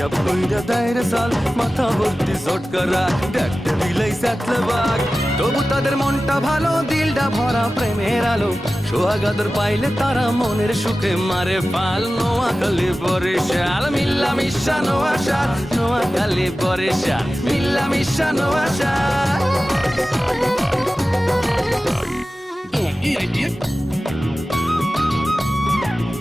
হিসাব কইরা দেয় রে সাল, মাথা ভর্তি চটকারা দেখতে দিলেই স্যাতলে বাঘ। তবু তাদের মনটা ভালো, দিলটা ভরা প্রেমের আলো। সোহাগাদর পাইলে তারা মনের সুখে মারে পাল। নোয়া কালে বরিশাল, মিল্লা মিশা নোয়া সাল নোয়া কালে বরিশাল, মিল্লা মিশা নোয়া সাল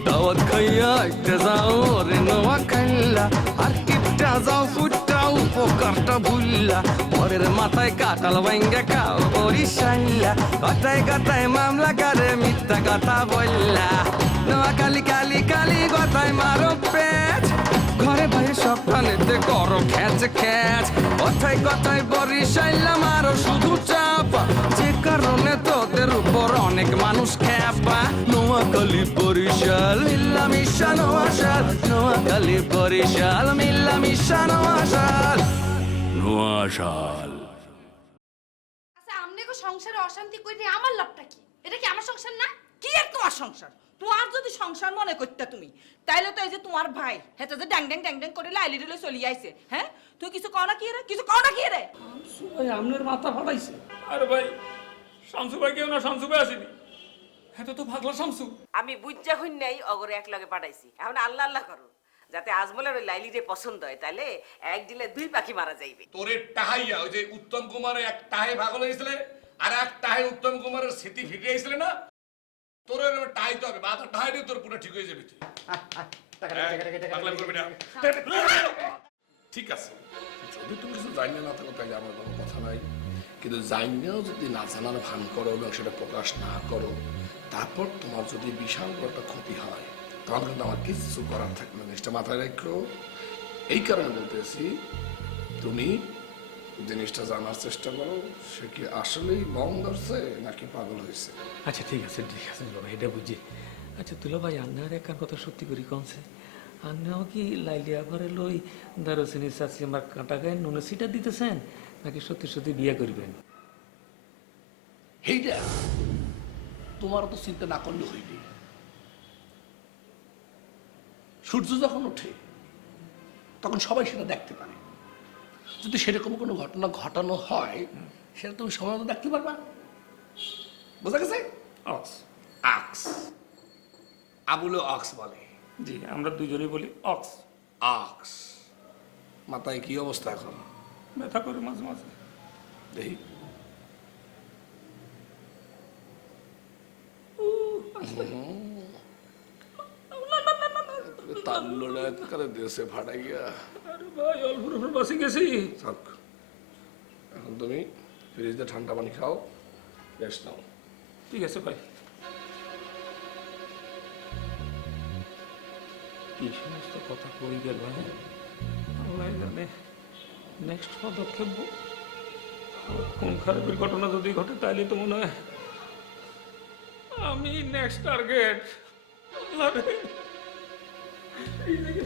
দাওয়াত খাইয়া একটা যাও রে নোয়া খাইলা আর কিপটা যাও ফুটাও উপকারটা ভুল্লা। পরের মাথায় কাটাল ভাঙ্গা খাও বরিশাল্লা কথায় কথায় মামলা করে মিথ্যা কথা বললা। নোয়া কালি কালি কালি কথায় মারো পেট। সবখানেতে করো খ্যাচ খ্যাচ। কথায় কথায় বরিশাল্লা মারো শুধু চাপা। যে কারণে তোদের উপর অনেক মানুষ খ্যাপা। নোয়াখালী বরিশাল মিল্লা মিশা নোয়াশাল নোয়াখালী বরিশাল মিল্লা মিশা নোয়াশাল। নোয়াশাল আচ্ছা সংসারে অশান্তি কইতে আমার লাভটা কি? এটা কি আমার সংসার না? কি আর তোমার সংসার তোমার যদি সংসার মনে করতে তুমি তাইলে তো এই যে তোমার ভাই হেতে যে ড্যাং ড্যাং ড্যাং ড্যাং করে লাইলি ডিলে চলি আইছে হ্যাঁ? তুই কিছু কও না কি রে? কিছু কও না কি রে? ভাই আমনের মাথা ফাটাইছে। আরে ভাই শামসু ভাই কেউ না শামসু ভাই আসেনি। হ্যাঁ তো ভাগলা শামসু। আমি বুঝা হইন নাই অগরে এক লগে পাঠাইছি। এখন আল্লাহ আল্লাহ করো যাতে আজমলের ওই লাইলি যে পছন্দ হয় তাহলে এক দিলে দুই পাখি মারা যাইবে। তোরে টাহাইয়া ওই যে উত্তম কুমারের এক টাহে ভাগল হয়েছিল আর এক টাহে উত্তম কুমারের স্মৃতি ফিরে আইছিল না? তোর এরকম টাহাইতে হবে টাহাই দিয়ে তোর পুরো ঠিক হয়ে যাবে তুই। পাগলামি করবি না। ঠিক আছে। যদি তুমি কিছু জানিয়ে না থাকো তাহলে আমার কোনো কথা নাই। কিন্তু জানিয়েও যদি না জানার ভান করো এবং সেটা প্রকাশ না করো তারপর তোমার যদি বিশাল বড় একটা ক্ষতি হয় তখন কিন্তু আমার কিছু করার থাকবে না। জিনিসটা মাথায় রাখো। এই কারণে বলতেছি তুমি জিনিসটা জানার চেষ্টা করো সে কি আসলেই বম ধরছে নাকি পাগল হয়েছে? আচ্ছা ঠিক আছে ঠিক আছে দুলা ভাই এটা বুঝি। আচ্ছা তুলা ভাই আন্নার একার কথা সত্যি করি কমছে আন্নাও কি লাইলিয়া ঘরে লই দারুচিনি চাচি আমার কাঁটা গায়ে নুনে সিটা দিতেছেন নাকি সত্যি সত্যি বিয়ে করবেন? সেইটা তোমার তো চিন্তা না করলে হইবে। সূর্য যখন ওঠে তখন সবাই সেটা দেখতে পারে। যদি সেরকম কোনো ঘটনা ঘটানো হয় সেটা তুমি সময় মতো দেখতে পারবা। বোঝা গেছে? অক্স। আক্স আবুলে অক্স বলে। জি আমরা দুজনেই বলি অক্স। আক্স মাথায় কি অবস্থা এখন? ব্যথা করে মাঝে মাঝে। দেখি। করে দেশে ফাটাই গিয়া। আরে ভাই বাসে গেছি। থাক এখন তুমি ফ্রিজে ঠান্ডা পানি খাও রেস্ট নাও। ঠিক আছে ভাই। কি সমস্ত কথা কই গেল হ্যাঁ? আল্লাহ জানে। নেক্সট পদক্ষেপ খুন খারাপের ঘটনা যদি ঘটে তাহলে তো মনে হয় আমি নেক্সট টার্গেট আল্লাহ রে এই দিকে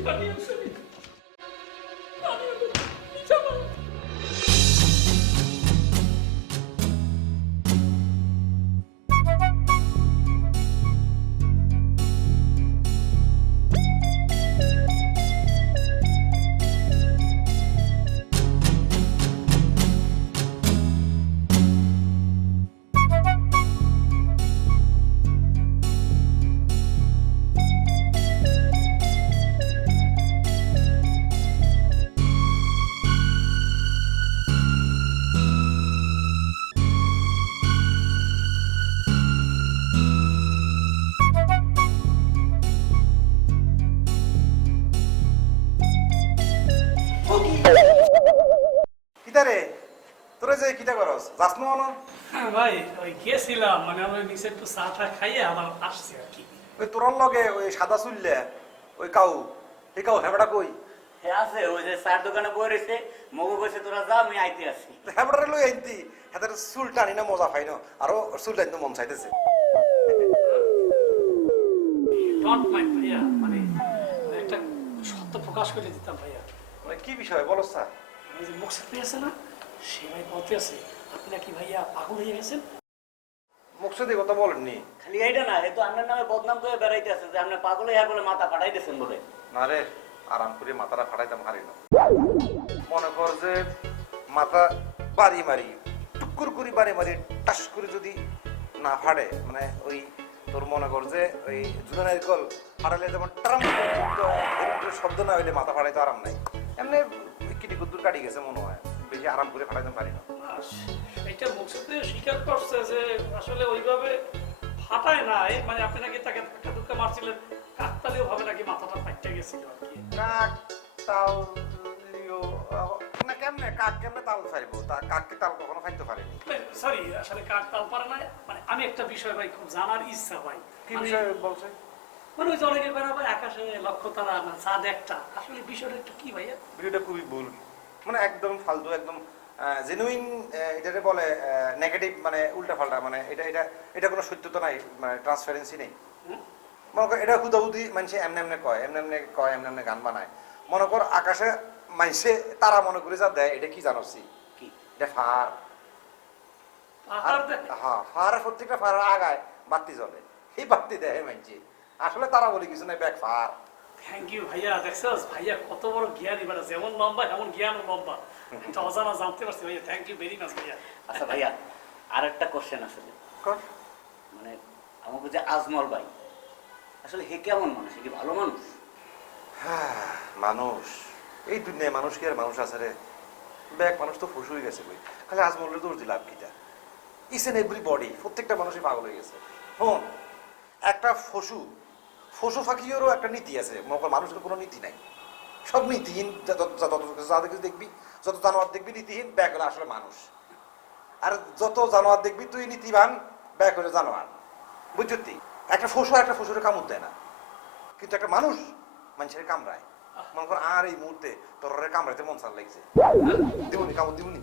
তোরা কিতা করস যাস না মনো ভাই ওই গেছিলাম মানে আমরা নিচে একটু চা টা খাইয়ে আবার আসছি আর কি। ওই তোরার লগে ওই সাদা চুললে ওই কাউ এই কাউ হেবড়া কই? আছে ওই যে চার দোকানে বই রয়েছে মগু কইছে তোরা যা আমি আইতে আছি হেবড়ারে লই আইতি হেতার চুল টানি না মজা পাই না আরও চুল টানি মন চাইতেছে। ডন্ট মাইন্ড ভাইয়া মানে মানে একটা সত্য প্রকাশ করে দিতাম ভাইয়া। মানে কি বিষয় বলো স্যার। মুখ সাথে আছে না? সে ভাই আছে। আপনি নাকি ভাইয়া পাগল হয়ে গেছেন? মুখ সাথে কথা বলেননি। খালি এইটা না এ তো আপনার নামে বদনাম করে বেড়াইতে আছে যে আপনি পাগল হয়ে বলে মাথা বলে। না রে আরাম করে মাথাটা ফাটাইতাম হারি না। মনে কর যে মাথা বাড়ি মারি টুকুর করে বাড়ি মারি টাস করে যদি না ফাড়ে মানে ওই তোর মনে কর যে ওই জুলানের কল ফাটালে যেমন টারাম শব্দ না হইলে মাথা ফাটাইতে আরাম নাই। এমনি কিটি কুদ্দুর কাটি গেছে মনে হয়। বেশি আরাম করে ফাটাইতে পারি না। এটা স্বীকার করছে যে আসলে ওইভাবে ফাটায় নাই মানে আপনি নাকি তাকে ধাক্কা ধুক্কা মারছিলেন ভাবে নাকি মাথাটা গেছিল আর কি। কাক তাল না কেমনে কাক কেমনে তাল ফাইবো তা কাককে তাল কখনো ফাইতে পারেনি। সরি আসলে কাক তাল পারে না মানে আমি একটা বিষয় ভাই খুব জানার ইচ্ছা ভাই। কি মানে- বিষয় মানে ওই বেড়াবে আকাশে লক্ষ্য তারা না চাঁদ একটা। আসলে বিষয়টা একটু কি ভাইয়া? ভিডিওটা খুবই ভুল। মানে একদম ফালতু একদম জেনুইন এটাকে বলে নেগেটিভ মানে উল্টা পাল্টা মানে এটা এটা এটা কোনো সত্যতা নাই মানে ট্রান্সপারেন্সি নেই। মনে কর এটা হুদাহুদি মানুষে এমনি এমনি কয় এমনি এমনি কয় এমনি এমনি গান বানায়। মনে কর আকাশে মানুষে তারা মনে করে যা দেয় এটা কি জানোসি কি? এটা ফার। হ্যাঁ ফার প্রত্যেকটা ফার আগায় বাতি জ্বলে। এই বাতি দেয় মানছে আসলে তারা বলে কিছু নাই ব্যাগ ফার। থ্যাংক ইউ ভাইয়া। দেখছস ভাইয়া। কত বড় জ্ঞানী বেড়া যেমন লম্বা এমন জ্ঞান লম্বা। এটা অজানা জানতে পারছি ভাইয়া। থ্যাংক ইউ ভেরি মাচ ভাইয়া। আচ্ছা ভাইয়া আর একটা কোশ্চেন আসলে কর। মানে আমাকে যে আজমল ভাই আসলে হে কেমন মানুষ? হে কি ভালো মানুষ? হ্যাঁ, মানুষ। এই দুনিয়ায় মানুষ কি আর মানুষ আছে রে? ব্যাগ মানুষ তো ফুস হয়ে গেছে বই খালি আজ বললে দোষ দিলাম কিটা ইস এন এভরি বডি প্রত্যেকটা মানুষই পাগল হয়ে গেছে। হন একটা ফসু ফসু ফাঁকিয়েরও একটা নীতি আছে মনে মানুষের কোনো নীতি নাই। সব নীতিহীন যাদের কিছু দেখবি, যত জানোয়ার দেখবি, নীতিহীন, ব্যাগ হলো আসলে মানুষ। আর যত জানোয়ার দেখবি, তুই নীতিবান, ব্যাগ হলো জানোয়ার। বুঝছি একটা ফসু একটা ফসুরে কামড় দেয় না। কিন্তু একটা মানুষ মানুষের কামড়ায়। মনে কর, আর এই মুহূর্তে তোর কামড়াইতে মন সার লাগছে। দিবনি, কামড় দিবনি।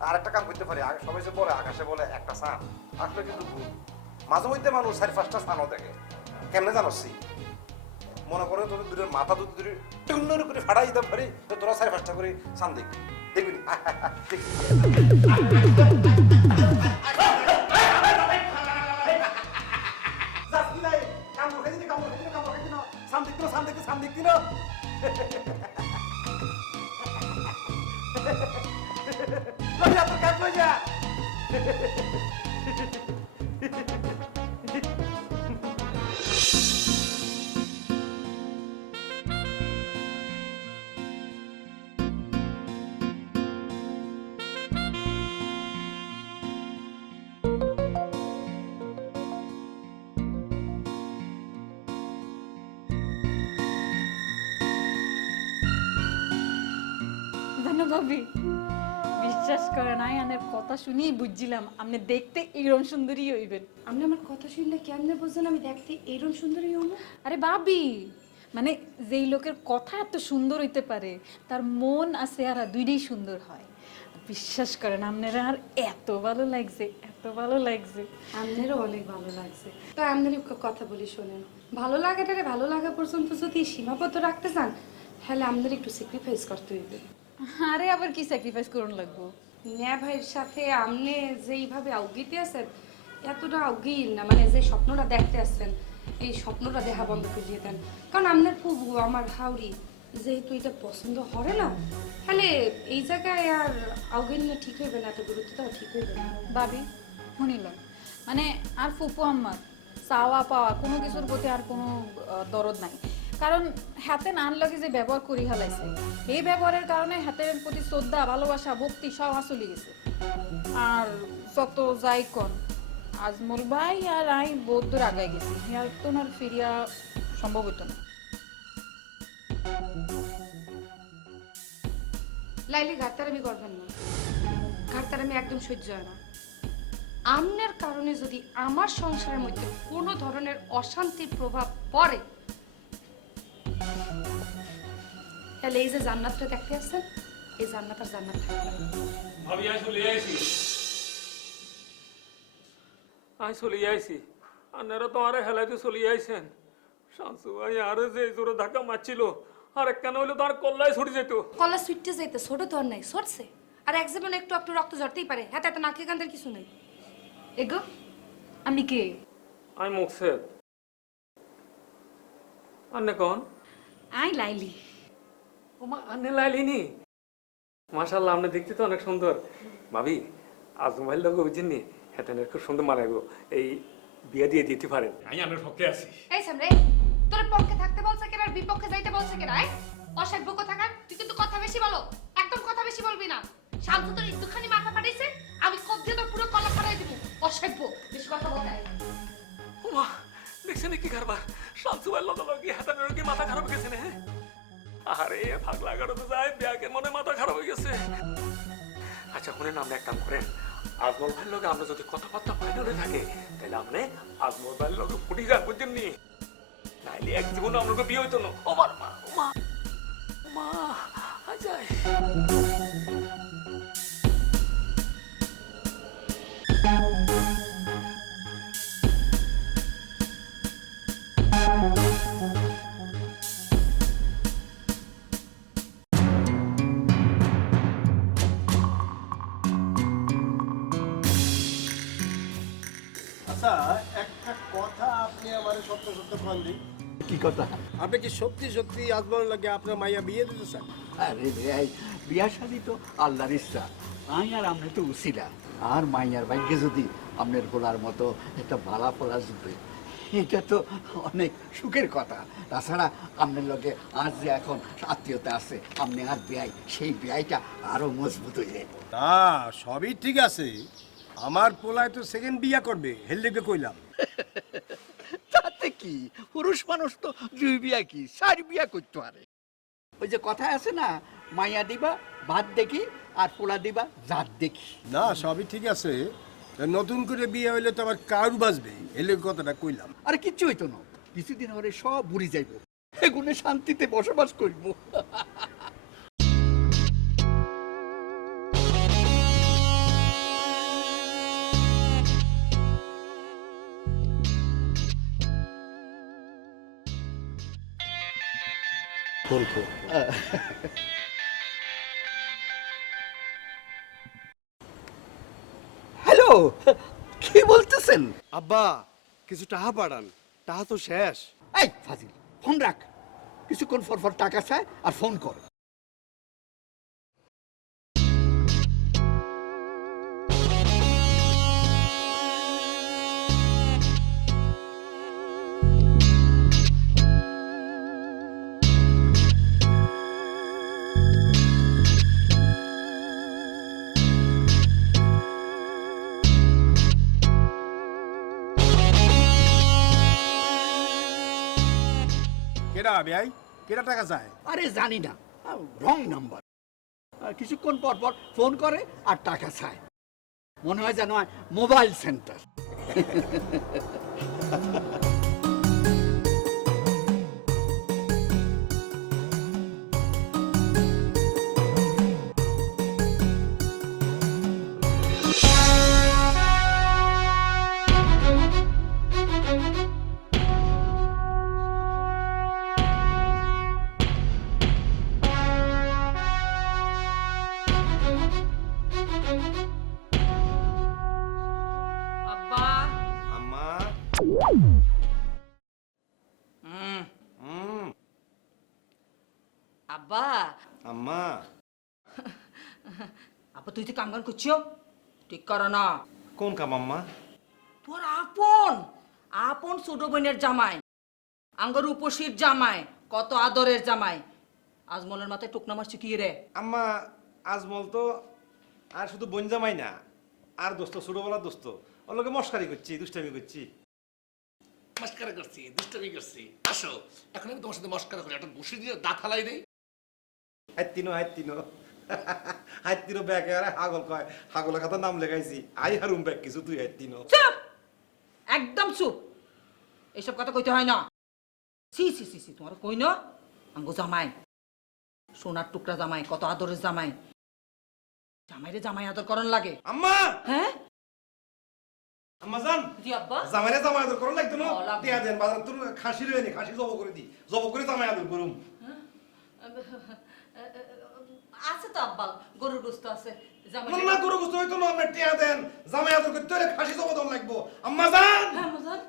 আর একটা কাম করতে পারি সবাই যে বলে, আকাশে বলে, একটা সান আসলে কিন্তু ভুল। মাঝে মধ্যে মানুষ চারি পাঁচটা স্থানও দেখে কেমনে জানোসি মনে করে তোদের দূরের মাথা দুটো দূরে টুন্নর করে ফাটাই দিতে পারি তো তোরা চারি পাঁচটা করে সান দেখবি দেখবি নি? ভাবি। বিশ্বাস করেন আয়ানের কথা শুনেই বুঝছিলাম। আপনি দেখতে এরম সুন্দরী হইবেন। আপনি আমার কথা শুনলে কেমনে বুঝছেন আমি দেখতে এরকম সুন্দরী হব? আরে ভাবি মানে যেই লোকের কথা এত সুন্দর হইতে পারে তার মন আছে আর চেহারা দুইটাই সুন্দর হয়। বিশ্বাস করেন আপনারা আর এত ভালো লাগছে এত ভালো লাগছে। আপনারও অনেক ভালো লাগছে। তো আপনারই কথা বলি শোনেন। ভালো লাগাটারে ভালো লাগা পর্যন্ত যদি সীমাবদ্ধ রাখতে চান তাহলে আপনার একটু স্যাক্রিফাইস করতে হইবে। আরে আবার কি স্যাক্রিফাইস করুন লাগবো? ন্যা ভাইয়ের সাথে আপনি যেইভাবে আউগিতে আছেন, এতটা আউগিন না মানে যে স্বপ্নটা দেখতে আসছেন, এই স্বপ্নটা দেখা বন্ধ করে দিয়ে দেন। কারণ আপনার ফুবু, আমার হাউরি যেহেতু এটা পছন্দ হবে না, তাহলে এই জায়গায় আর আউগিন না ঠিক হইবে না, এত গুরুত্ব দেওয়া ঠিক হইবে না। ভাবি শুনিলাম মানে আর ফুপু আম্মার, চাওয়া পাওয়া, কোনো কিছুর প্রতি আর কোনো দরদ নাই। কারণ হাতে নান লাগে যে ব্যবহার করি হালাইছে। এই ব্যবহারের কারণে হাতের প্রতি শ্রদ্ধা, ভালোবাসা, ভক্তি সব আসলে গেছে। আর যত যাই কন, আজমল ভাই আর আই বৌদ্ধ আগায় গেছি। আর তো আর ফিরিয়া সম্ভব হতো না। লাইলি ঘাটতারামি করবেন না। ঘাটতারামি একদম সহ্য হয় না। আপনার কারণে যদি আমার সংসারের মধ্যে কোনো ধরনের অশান্তির প্রভাব পড়ে তাহলে এই যে জান্নাতটা দেখতে আসছেন এই জান্নাত আর জান্নাত থাকবে ভাবি আই চলে আইছি আই চলে আইছি আপনারা তো আরে হেলাইতে চলে আইছেন শামসু ভাই আরে যে জোরে ধাক্কা মারছিল আর হইল কল্লায় ছুটি যেত কলা সুইটে যাইতে ছোট তো আর নাই সরছে। আর এক একটু একটু রক্ত ঝরতেই পারে হ্যাঁ এত নাকে কান্দের কিছু নাই। এগো আমি কে? আমি মুকসেদ আন্নে কন? আই লাইলি। ও মা আন্নে লাইলিনি মাশাল্লাহ আপনি দেখতে তো অনেক সুন্দর। ভাবি আজমাইল লোক বুঝিনি হ্যাঁ খুব সুন্দর মানাইবো। এই বিয়ে দিয়ে দিতে পারেন। আমি আপনার পক্ষে আছি। এই সামরে তোর পক্ষে থাকতে বলছে কেন আর বিপক্ষে যাইতে বলছে কেন আই অসভ্য কোথাকার তুই কিন্তু কথা বেশি বলো। একদম কথা বেশি বলবি না। শান্ত তোর একটুখানি মাথা ফাটাইছে আমি কোপ দিয়ে তোর পুরো কলা ফাটাই দিব। অসভ্য বেশি কথা আয়। ওমা দেখছেন কি কারবার? শান্তুবার লগে লগে হাতানোর কি মাথা খারাপ গেছে না। আরে পাগলা গাড়ো তো যায়, ব্যাকে মনে মাথা খারাপ হয়ে গেছে। আচ্ছা শুনেন আপনি এক কাম করেন। আজমল ভাইয়ের লগে আমরা যদি কথাবার্তা ফাইনালে থাকে, তাহলে আপনি আজমল ভাইয়ের লগে ফুটি যান বুঝছেন নি। নাইলে এক জীবনে আপনাকে বিয়ে হইতো না। ওমার মা ওমা আজাই আচ্ছা। আপনি কি সত্যি সত্যি আজমল লাগে আপনার মাইয়া বিয়ে দিতে চান? আরে ভাই বিয়া শাদি তো আল্লাহর ইচ্ছা। আই আর আপনি তো উসিলা। আর মাইয়ার ভাগ্যে যদি আপনার গোলার মতো একটা বালা ফলা জুটে এটা তো অনেক সুখের কথা। তাছাড়া আপনার লগে আজ যে এখন আত্মীয়তা আছে আপনি আর বিয়াই সেই বিয়াইটা আরও মজবুত হয়ে যায় তা সবই ঠিক আছে। আমার পোলায় তো সেকেন্ড বিয়া করবে হেলদিকে কইলাম। কি? পুরুষ মানুষ তো দুই বিয়া কি? চার বিয়া করতে পারে। ওই যে কথা আছে না মাইয়া দিবা ভাত দেখি আর পোলা দিবা জাত দেখি। না সবই ঠিক আছে। নতুন করে বিয়ে হইলে তো আবার কারু বাঁচবে? এলে কথাটা কইলাম। আর কিচ্ছু হইতো না। কিছুদিন হলে সব বুড়ি যাইব। এগুলো শান্তিতে বসবাস করব। হ্যালো কি বলতেছেন? আব্বা কিছু টাহা পাড়ান। টাহা তো শেষ। এই ফাজিল ফোন রাখ। কিছুক্ষণ ফর ফর টাকা চায় আর ফোন কর। ভাই কেডা টাকা চায় আরে জানি না রং নাম্বার কিছুক্ষণ পর পর ফোন করে আর টাকা চায়। মনে হয় যেন মোবাইল সেন্টার কাম করছিও ঠিক করো না। কোন কাম আম্মা? তোর আপন আপন ছোট বোনের জামাই আঙ্গর উপসীর জামাই কত আদরের জামাই। আজমলের মাথায় টুকনা মারছি কি রে? আম্মা আজমল তো আর শুধু বোন জামাই না আর দোস্ত ছোটবেলার দোস্ত। ওর লোকে মস্কারি করছি দুষ্টামি করছি। মস্কারা করছি দুষ্টামি করছি। আসো এখন আমি তোমার সাথে মস্কারা করি একটা ঘুষি দিয়ে দাঁত হালাই দেই। হাইতিনো হাইতিনো হাইতিনো ব্যাগে আরে হাগল কয় হাগলের কথা নাম লেখাইছি। আই হারুম ব্যাগ কিছু তুই হাইতিনো চুপ! একদম চুপ! এইসব কথা কইতে হয় না। সি সি সি সি তোমার কই না? আঙ্গো জামাই। সোনার টুকরা জামাই কত আদরের জামাই। জামাইরে জামাই আদর করন লাগে। আম্মা! হ্যাঁ? আম্মা জান! জি আব্বা। জামাইরে জামাই আদর করো লাগতো না। টিয়া দেন বাজার তোর খাসি রয়ে নি খাসি জব করে দি। জব করে জামাই আদর করুম। আছে তো আব্বা গরুর গোস্ত আছে। জামাই না না গরু গুস্ত হইতো না আপনি টিয়া দেন। জামাই আদর করতে হলে খাসি জমা দন লাগবো। আম্মা জান! হ্যাঁ মজান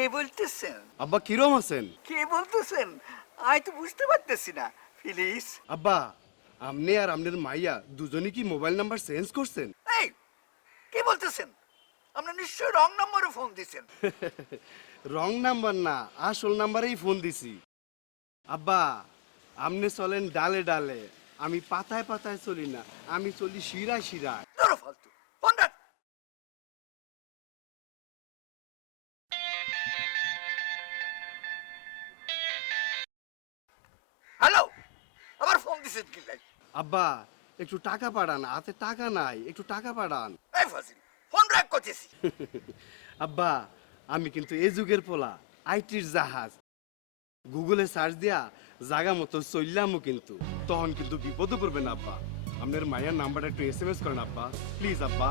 কে বলতেছেন? আব্বা কিরম আছেন? কে বলতেছেন? আমি তো বুঝতে পারতেছি না প্লিজ আব্বা আপনি আর আপনার মাইয়া দুজনে কি মোবাইল নাম্বার চেঞ্জ করছেন? এই কে বলতেছেন? আপনি নিশ্চয়ই রং নম্বরে ফোন দিছেন। রং নাম্বার না আসল নাম্বারেই ফোন দিছি। আব্বা আপনি চলেন ডালে ডালে। আমি পাতায় পাতায় চলি না আমি চলি শিরায় শিরায়। আব্বা একটু টাকা পাঠান হাতে টাকা নাই একটু টাকা পাঠান। এই ফাজিল ফোন রাখ করতেছি। আব্বা আমি কিন্তু এ যুগের পোলা আইটির জাহাজ। গুগলে সার্চ দিয়া জাগা মতো চললামও কিন্তু তখন কিন্তু বিপদে না আব্বা। আপনার মায়ের নাম্বারটা একটু এস এম এস করেন আব্বা প্লিজ আব্বা।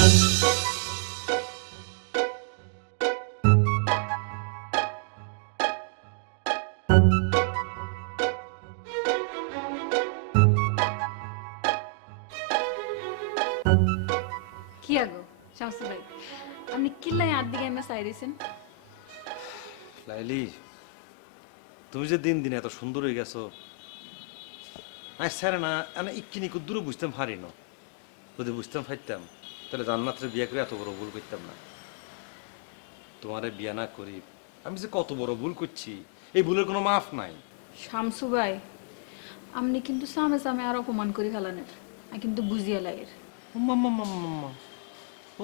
কি আগো আর দিকে এমএস আইরিছেন লাইলি, তুমি যে দিন দিন এত সুন্দর হয়ে গেছো আই স্যার না আমি ইকিনি দূরে বুঝতাম পারি না। যদি বুঝতাম পারতাম। তাহলে জান্নাতের বিয়ে করে এত বড় ভুল করতাম না। তোমারে বিয়া না করি আমি যে কত বড় ভুল করছি এই ভুলের কোনো মাফ নাই। শামসু ভাই আপনি কিন্তু সামে সামে আর অপমান করে ফেলানের আমি কিন্তু বুঝিয়ে লাগের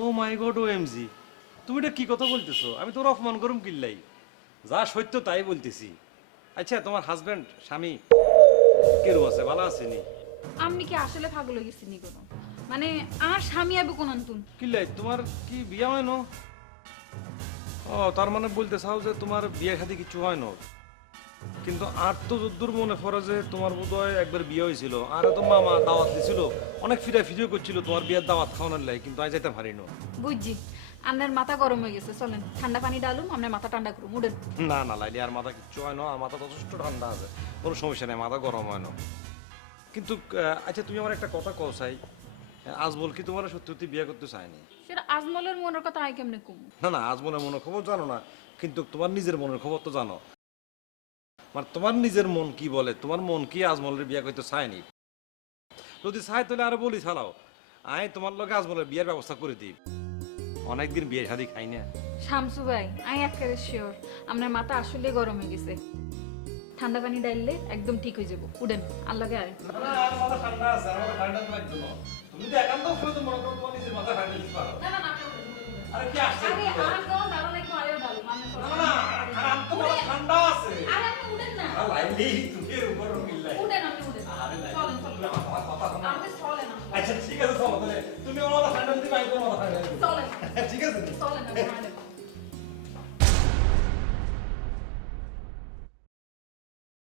ও মাই গড ও এমজি তুমি এটা কি কথা বলতেছো? আমি তোর অপমান করুম কিল্লাই যা সত্য তাই বলতেছি। আচ্ছা তোমার হাজবেন্ড স্বামী কেরু আছে ভালো আছেনি আপনি কি আসলে পাগল হয়ে গেছেন নি কোনো? মানে আর স্বামী আবে কোন আনতুন কিল্লাই তোমার কি বিয়ে হয় না? ও তার মানে বলতে চাও যে তোমার বিয়ে খাতে কিছু হয় না? কিন্তু আর তো যদ্দূর মনে পড়ে যে তোমার বোধহয় একবার বিয়ে হয়েছিল। আর তো মামা দাওয়াত দিছিল অনেক ফিরা ফিরিও করছিল তোমার বিয়ের দাওয়াত খাওয়ানোর লাই কিন্তু আজ যাইতে পারি না। বুঝছি। আপনার মাথা গরম হয়ে গেছে চলেন। ঠান্ডা পানি ডালুম আপনার মাথা ঠান্ডা করুম উঠেন। না না লাইলি আর মাথা কিচ্ছু হয় না আর মাথা যথেষ্ট ঠান্ডা আছে। কোনো সমস্যা নেই মাথা গরম হয় না। কিন্তু আচ্ছা তুমি আমার একটা কথা কও চাই আজ বল কি তোমার সত্যি বিয়ে করতে চায়নি? সেটা আজমলের মনের কথা আই কেমনে কম? না না আজ মনে মনের খবর জানো না কিন্তু তোমার নিজের মনের খবর তো জানো। মানে তোমার নিজের মন কি বলে তোমার মন কি আজমলের বিয়ে করতে চায়নি? যদি চাই তাহলে আরও বলি ছাড়াও তোমার লগে আজমলের বিয়ের ব্যবস্থা করে দিই। অনেকদিন বিয়ে শাদি খাই না। শামসু ভাই আই একেবারে শিওর আপনার মাথা আসলে গরম হয়ে গেছে। ঠান্ডা পানি ডাললে একদম ঠিক হয়ে যাব। উঠেন আল্লাহকে আয় তুমি তো একান্ত মনে করো তোমার নিজের মাথা ঠান্ডা দিতে পারো। না না না। আরে কি আসছে? আরে আমার কোন ডালা লাগবে আরে ভালো মানে না না খারাপ তো বড় ঠান্ডা আছে। আরে আপনি উঠেন না। লাইলি তুমি উপর মিলাই উঠেন আপনি উঠেন। চলেন চলেন। আপনি চলেন আচ্ছা ঠিক আছে চলো তাহলে। তুমি আমার মাথা ঠান্ডা দিতে পারবে মাথা ঠান্ডা চলেন। ঠিক আছে? চলেন আপনি